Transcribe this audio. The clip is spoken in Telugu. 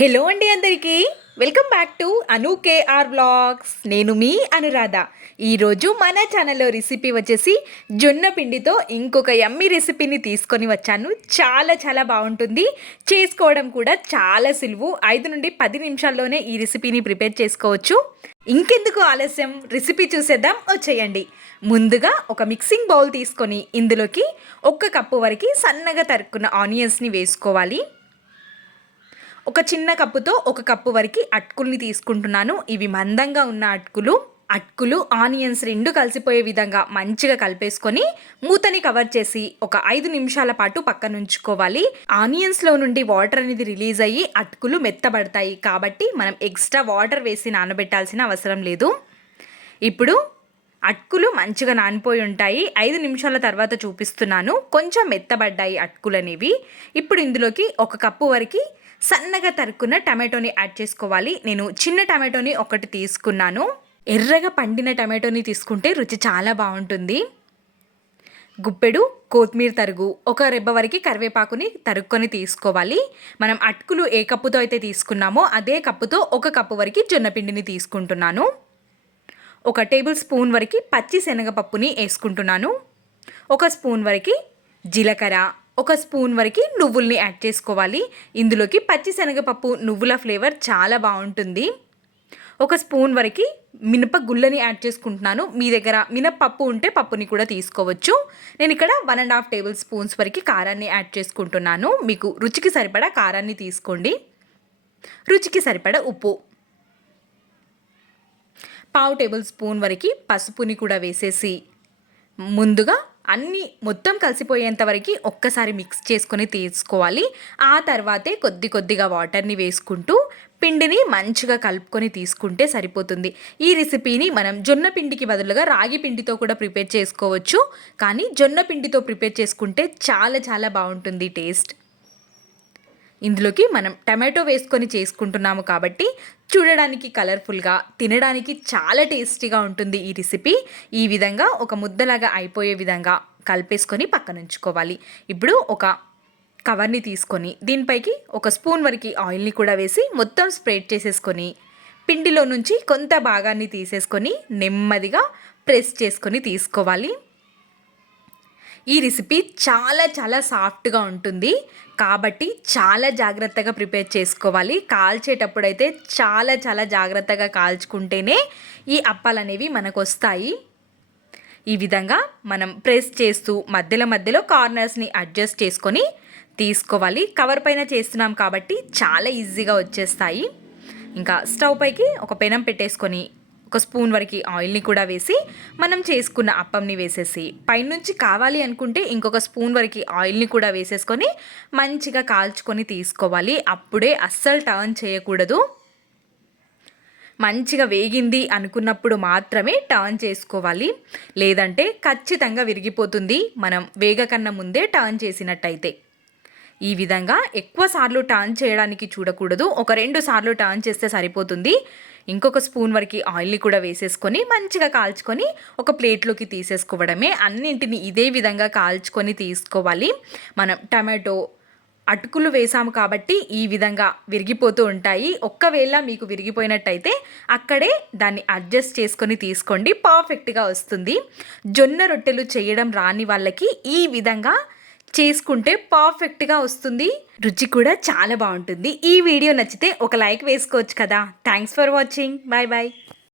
హలో అండి అందరికీ. Welcome back to Anu KR blogs నేను మీ అనురాధ. ఈరోజు మన ఛానల్లో రెసిపీ వచ్చేసి జొన్న పిండితో ఇంకొక యమ్మీ రెసిపీని తీసుకొని వచ్చాను. చాలా చాలా బాగుంటుంది. చేసుకోవడం కూడా చాలా సులువు. ఐదు నుండి పది నిమిషాల్లోనే ఈ రెసిపీని ప్రిపేర్ చేసుకోవచ్చు. ఇంకెందుకు ఆలస్యం? రెసిపీ చూసేద్దాం. వచ్చేయండి. ముందుగా ఒక మిక్సింగ్ బౌల్ తీసుకొని ఇందులోకి ఒక్క కప్పు వరకు సన్నగా తరుక్కున్న ఆనియన్స్ని వేసుకోవాలి. ఒక చిన్న కప్పుతో ఒక కప్పు వరకు అటుకుల్ని తీసుకుంటున్నాను. ఇవి మందంగా ఉన్న అటుకులు అటుకులు ఆనియన్స్ రెండు కలిసిపోయే విధంగా మంచిగా కలిపేసుకొని మూతని కవర్ చేసి ఒక ఐదు నిమిషాల పాటు పక్కన ఉంచుకోవాలి. ఆనియన్స్లో నుండి వాటర్ అనేది రిలీజ్ అయ్యి అటుకులు మెత్తబడతాయి కాబట్టి మనం ఎక్స్ట్రా వాటర్ వేసి నానబెట్టాల్సిన అవసరం లేదు. ఇప్పుడు అటుకులు మంచిగా నానిపోయి ఉంటాయి. ఐదు నిమిషాల తర్వాత చూపిస్తున్నాను. కొంచెం మెత్తబడ్డాయి అటుకులు అనేవి ఇప్పుడు ఇందులోకి ఒక కప్పు వరకు సన్నగా తరుక్కున్న టమాటోని యాడ్ చేసుకోవాలి. నేను చిన్న టమాటోని ఒకటి తీసుకున్నాను. ఎర్రగా పండిన టమాటోని తీసుకుంటే రుచి చాలా బాగుంటుంది. గుప్పెడు కొత్తిమీర తరుగు ఒక రెబ్బ వరకు కరివేపాకుని తరుక్కొని తీసుకోవాలి. మనం అటుకులు ఏ కప్పుతో అయితే తీసుకున్నామో అదే కప్పుతో ఒక కప్పు వరకు జొన్నపిండిని తీసుకుంటున్నాను. ఒక టేబుల్ స్పూన్ వరకు పచ్చి శనగపప్పుని వేసుకుంటున్నాను. ఒక స్పూన్ వరకు జీలకర్ర ఒక స్పూన్ వరకు నువ్వుల్ని యాడ్ చేసుకోవాలి. ఇందులోకి పచ్చిశనగపప్పు నువ్వుల ఫ్లేవర్ చాలా బాగుంటుంది. ఒక స్పూన్ వరకు మినప గుళ్ళని యాడ్ చేసుకుంటున్నాను. మీ దగ్గర మినపప్పు ఉంటే పప్పుని కూడా తీసుకోవచ్చు. నేను ఇక్కడ one and half table spoons వరకు కారాన్ని యాడ్ చేసుకుంటున్నాను. మీకు రుచికి సరిపడా కారాన్ని తీసుకోండి. రుచికి సరిపడా ఉప్పు. పావు టేబుల్ స్పూన్ వరకు పసుపుని కూడా వేసేసి ముందుగా అన్నీ మొత్తం కలిసిపోయేంత వరకు ఒక్కసారి మిక్స్ చేసుకొని తీసుకోవాలి. ఆ తర్వాతే కొద్ది కొద్దిగా వాటర్ని వేసుకుంటూ పిండిని మంచిగా కలుపుకొని తీసుకుంటే సరిపోతుంది. ఈ రెసిపీని మనం జొన్న పిండికి బదులుగా రాగి పిండితో కూడా ప్రిపేర్ చేసుకోవచ్చు. కానీ జొన్న పిండితో ప్రిపేర్ చేసుకుంటే చాలా చాలా బాగుంటుంది టేస్ట్ ఇందులోకి మనం టమాటో వేసుకొని చేసుకుంటున్నాము కాబట్టి చూడడానికి కలర్ఫుల్గా తినడానికి చాలా టేస్టీగా ఉంటుంది ఈ రెసిపీ. ఈ విధంగా ఒక ముద్దలాగా అయిపోయే విధంగా కలిపేసుకొని పక్కన ఉంచుకోవాలి. ఇప్పుడు ఒక కవర్ని తీసుకొని దీనిపైకి ఒక స్పూన్ వరకు ఆయిల్ని కూడా వేసి మొత్తం స్ప్రెడ్ చేసేసుకొని పిండిలో నుంచి కొంత భాగాన్ని తీసేసుకొని నెమ్మదిగా ప్రెస్ చేసుకొని తీసుకోవాలి. ఈ రెసిపీ చాలా చాలా సాఫ్ట్గా ఉంటుంది. కాబట్టి చాలా జాగ్రత్తగా ప్రిపేర్ చేసుకోవాలి. కాల్చేటప్పుడైతే చాలా చాలా జాగ్రత్తగా కాల్చుకుంటేనే ఈ అప్పాలు అనేవి మనకు వస్తాయి ఈ విధంగా మనం ప్రెస్ చేస్తూ మధ్యలో మధ్యలో కార్నర్స్ని అడ్జస్ట్ చేసుకొని తీసుకోవాలి. కవర్ పైన చేస్తున్నాం కాబట్టి చాలా ఈజీగా వచ్చేస్తాయి. ఇంకా స్టవ్ పైకి ఒక పెనం పెట్టేసుకొని ఒక స్పూన్ వరకు ఆయిల్ని కూడా వేసి మనం చేసుకున్న అప్పంని వేసేసి పైనుంచి కావాలి అనుకుంటే ఇంకొక స్పూన్ వరకు ఆయిల్ని కూడా వేసేసుకొని మంచిగా కాల్చుకొని తీసుకోవాలి. అప్పుడే అస్సలు టర్న్ చేయకూడదు. మంచిగా వేగింది అనుకున్నప్పుడు మాత్రమే టర్న్ చేసుకోవాలి. లేదంటే ఖచ్చితంగా విరిగిపోతుంది. మనం వేగకన్నా ముందే టర్న్ చేసినట్టయితే. ఈ విధంగా ఎక్కువ సార్లు టర్న్ చేయడానికి చూడకూడదు. ఒక రెండు సార్లు టర్న్ చేస్తే సరిపోతుంది. ఇంకొక స్పూన్ వరకు ఆయిల్ని కూడా వేసేసుకొని మంచిగా కాల్చుకొని ఒక ప్లేట్లోకి తీసేసుకోవడమే. అన్నింటిని ఇదే విధంగా కాల్చుకొని తీసుకోవాలి. మనం టమాటో అటుకులు వేసాము కాబట్టి ఈ విధంగా విరిగిపోతూ ఉంటాయి. ఒక్కవేళ మీకు విరిగిపోయినట్టయితే అక్కడే దాన్ని అడ్జస్ట్ చేసుకొని తీసుకోండి. పర్ఫెక్ట్గా వస్తుంది. జొన్న రొట్టెలు చేయడం రాని వాళ్ళకి ఈ విధంగా చేసుకుంటే పర్ఫెక్ట్గా వస్తుంది. రుచి కూడా చాలా బాగుంటుంది. ఈ వీడియో నచ్చితే ఒక లైక్ వేసుకోవచ్చు కదా. Thanks for watching bye bye